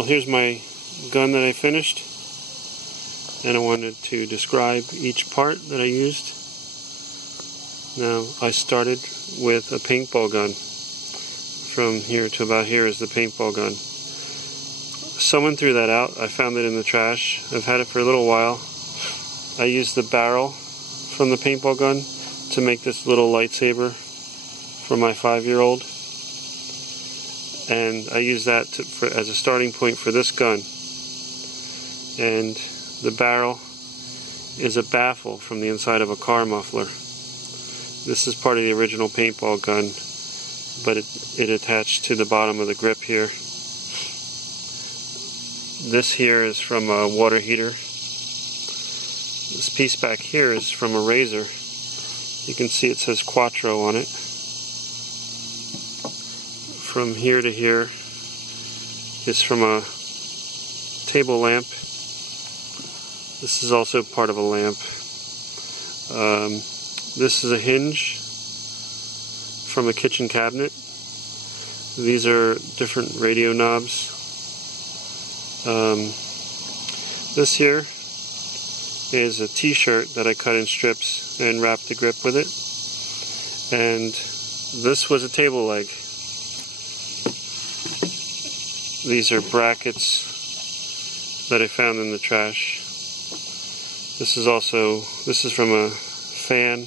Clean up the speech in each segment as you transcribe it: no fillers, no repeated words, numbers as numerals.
Well, here's my gun that I finished, and I wanted to describe each part that I used. Now, I started with a paintball gun. From here to about here is the paintball gun. Someone threw that out. I found it in the trash. I've had it for a little while. I used the barrel from the paintball gun to make this little lightsaber for my 5-year-old. And I use that as a starting point for this gun. And the barrel is a baffle from the inside of a car muffler. This is part of the original paintball gun, but it attached to the bottom of the grip here. This here is from a water heater. This piece back here is from a razor. You can see it says Quattro on it. From here to here is from a table lamp. This is also part of a lamp. This is a hinge from a kitchen cabinet. These are different radio knobs. This here is a t-shirt that I cut in strips and wrapped the grip with it. And this was a table leg. These are brackets that I found in the trash. This is from a fan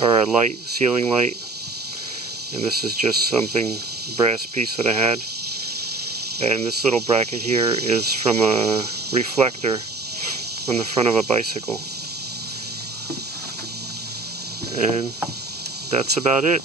or a light, ceiling light. And this is just something brass piece that I had. And this little bracket here is from a reflector on the front of a bicycle. And that's about it.